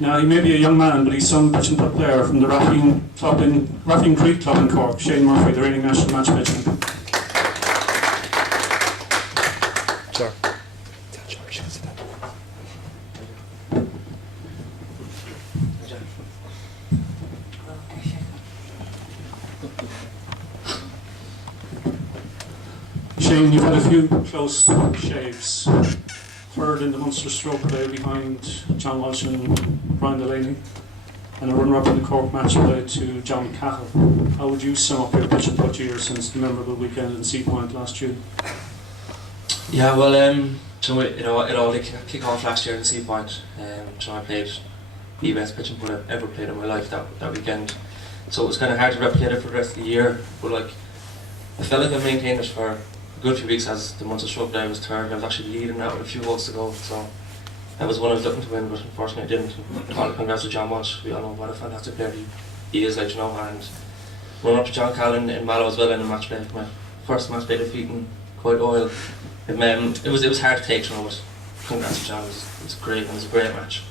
Now, he may be a young man, but he's some pitch and putt player from the Raffian Creek Club in Cork, Shane Murphy, the reigning national match play champion. Sure. Shane, you've had a few close shaves. Third in the Munster stroke play behind John Walsh and Brian Delaney, and a runner-up in the Cork match play to John Cahill. How would you sum up your pitch and putt year since the memorable weekend in Sea Point last June? Yeah, well, it all did kick off last year in Sea Point. I played the best pitch and putt I've ever played in my life that weekend. So it was kind of hard to replicate it for the rest of the year, but like, I felt like I maintained it for a good few weeks as the Munster stroke play was third. I was actually leading that with a few votes to go, so that was one I was looking to win, but unfortunately I didn't. Congrats to John Walsh. We all know what a fantastic player he is, like, and running up to John Callan in Mallow as well in a match play. My first match play defeating Coyle Oil. It was hard to take, but congrats to John. It was great, and it was a great match.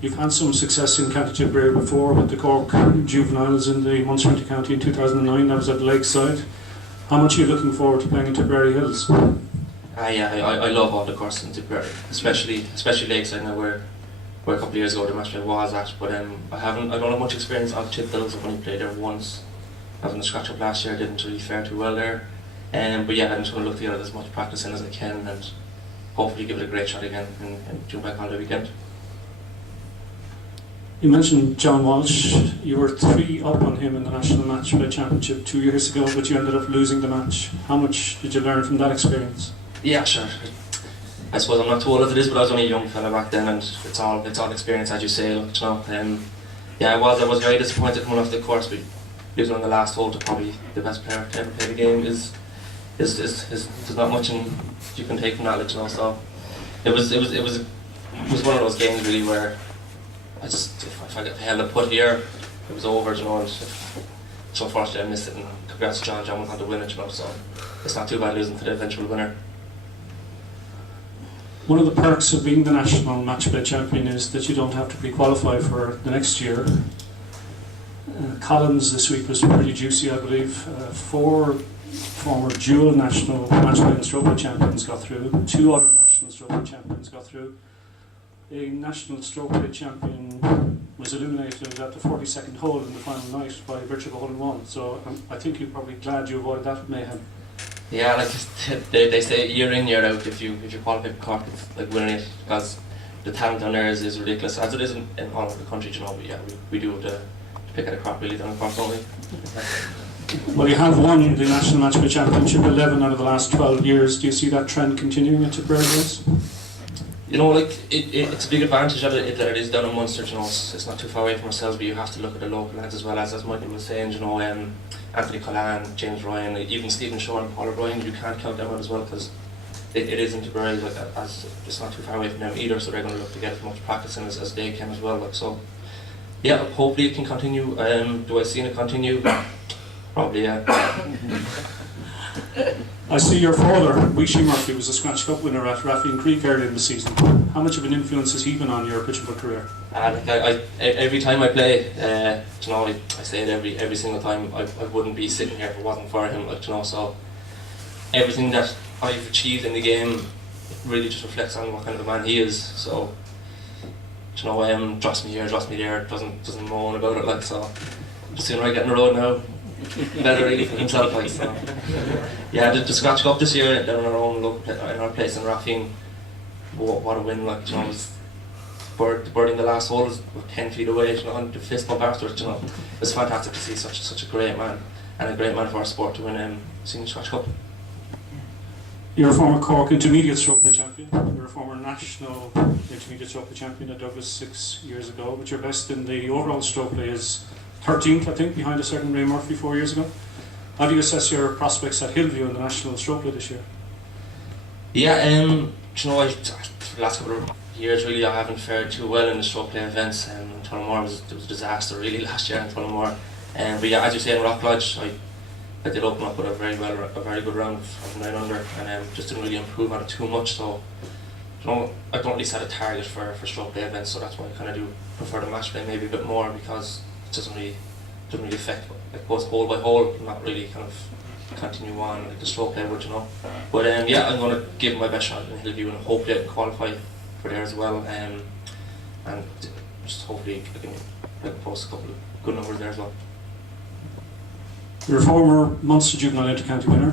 You've had some success in County Tipperary before with the Cork juveniles in the Munster Inter-County in 2009. That was at Lakeside. How much are you looking forward to playing in Tipperary Hills? I love all the courses in Tipperary, especially Lakeside now, where a couple of years ago the match play was at. But I don't have much experience on Tip Hills. I've only played there once. I was in the scratch up last year. I didn't really fare too well there. But yeah, I'm just going to look to get as much practice in as I can and hopefully give it a great shot again in June Bank Holiday weekend. You mentioned John Walsh. You were 3 up on him in the National Match Play Championship 2 years ago, but you ended up losing the match. How much did you learn from that experience? Yeah, sure. I suppose I'm not too old as it is, but I was only a young fella back then, and it's all experience, as you say. Yeah, I was very disappointed coming off the course, but losing on the last hole to probably the best player to ever play the game is there's not much you can take from that, So it was one of those games really where if I held a putt here, it was over, and so unfortunately I missed it, and congrats to John went on to win it, so it's not too bad losing to the eventual winner. One of the perks of being the National Match Play Champion is that you don't have to pre-qualify for the next year. Collins this week was pretty juicy, I believe. 4 former dual National Match Play and Stroke Play champions got through, 2 other National Stroke Play champions got through. A National Stroke Play champion was eliminated at the 42nd hole in the final night by virtue of a hole-in-one. So I think you're probably glad you avoided that mayhem. Yeah, like they say, year in, year out, if you qualify for Cork, it's like winning it, because the talent down there is ridiculous, as it is in all over the country, but yeah, we do have to pick at a crop really down in Cork, don't we? Well, you have won the National Match Play Championship 11 out of the last 12 years. Do you see that trend continuing at Tipperary Hills? It's a big advantage that it is down in Munster, it's not too far away from ourselves, but you have to look at the local lads as well, as Michael was saying, Anthony Collan, James Ryan, even Stephen Shaw and Paul O'Brien, you can't count them out as well, because it is in Tipperary, as it's not too far away from them either, so they're going to look to get as much practice in as they can as well. So yeah, hopefully it can continue. Do I see it continue? Probably, yeah. I see your father, Wishy Murphy, was a Scratch Cup winner at Raffian Creek early in the season. How much of an influence has he been on your pitch and putt career? Every time I play, I say it every single time. I wouldn't be sitting here if it wasn't for him. So everything that I've achieved in the game really just reflects on what kind of a man he is. So drops me here, drops me there, doesn't moan about it. So the sooner I get in the road now, better really for himself. So yeah, the Scratch Cup this year down in our own local in our place in Raffian. What a win! The birdie in the last hole was 10 feet away, and the fist bump afterwards. It's fantastic to see such a great man, and a great man for our sport to win Senior Scratch Cup. You're a former Cork Intermediate Stroke Play champion. You're a former National Intermediate Stroke Play champion at Douglas 6 years ago, but your best in the overall stroke play is 13th, I think, behind a certain Ray Murphy 4 years ago. How do you assess your prospects at Hillview in the National Stroke Play this year? Yeah, the last couple of years really I haven't fared too well in the stroke play events. Tullamore was a disaster really last year in Tullamore. But yeah, as you say in Rock Lodge, I did open up with a very good round of 9 under, and just didn't really improve on it too much. So I don't really set a target for stroke play events, so that's why I kind of do prefer the match play maybe a bit more, because it doesn't really affect, like, both hole by hole, not really kind of continue on like the stroke play would, you know. But yeah, I'm going to give my best shot in Hillview and hopefully I can qualify for there as well, and just hopefully I can post a couple of good numbers there as well. You're a former Munster Juvenile Inter-County winner,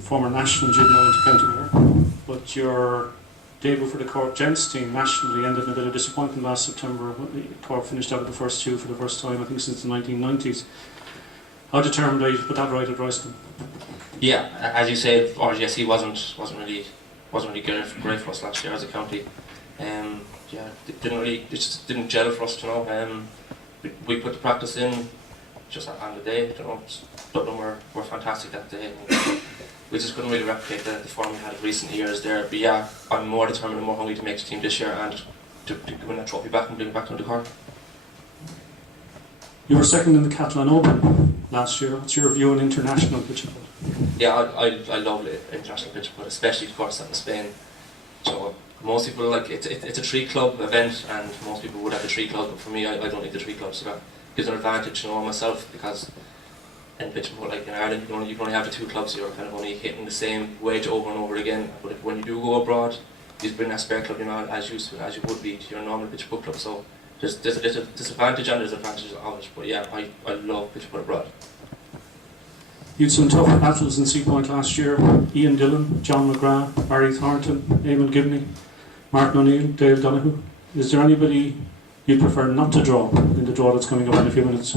former National Juvenile Inter-County winner, but your debut for the Cork Gents team nationally ended in a bit of disappointment last September. Cork finished out with the first two for the first time, I think, since the 1990s. How determined are you to put that right at Royston? Yeah, as you said, RGSE wasn't really great for us last year as a county. Yeah, it just didn't gel for us, you know. We put the practice in just on the day, you know. Dublin were fantastic that day. We just couldn't really replicate the form we had in recent years there. But yeah, I'm more determined and more hungry to make the team this year and to win that trophy back and bring it back to the Cork. You were second in the Catalan Open last year. What's your view on international pitch? Yeah, I love the international pitch, but especially of course in Spain. So most people like it's a 3-club event, and most people would have a 3-club. But for me, I don't need the 3 clubs. So that gives an advantage, you know, myself, because in pitch, like in Ireland, you can only have the 2 clubs. So you're kind of only hitting the same wage over and over again. But when you do go abroad, you bring that spare club, you know, as you would be to your normal pitch book club. So there's a little disadvantage and there's advantages of it. But yeah, I love pitch book abroad. You had some tough battles in Sea Point last year. Ian Dillon, John McGrath, Barry Thornton, Eamon Gibney, Martin O'Neill, Dale Donoghue. Is there anybody you'd prefer not to draw in the draw that's coming up in a few minutes?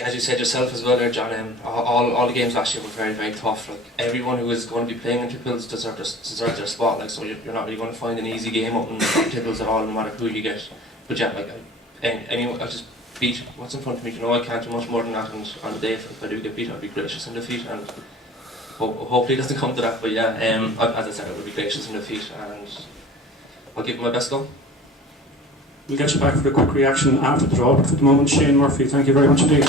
As you said yourself as well there, John, all the games last year were very, very tough. Like, everyone who is going to be playing in Tipples deserves their spot. Like, so you're not really going to find an easy game up in Tipples at all, no matter who you get. But yeah, like, anyone, I'll just beat what's in front of me. You know, I can't do much more than that, and on the day if I do get beat, I'll be gracious in defeat, and hopefully it doesn't come to that. But yeah, as I said, I will be gracious in defeat, and I'll give it my best go. We'll get you back for a quick reaction after the draw, but for the moment, Shane Murphy, thank you very much indeed.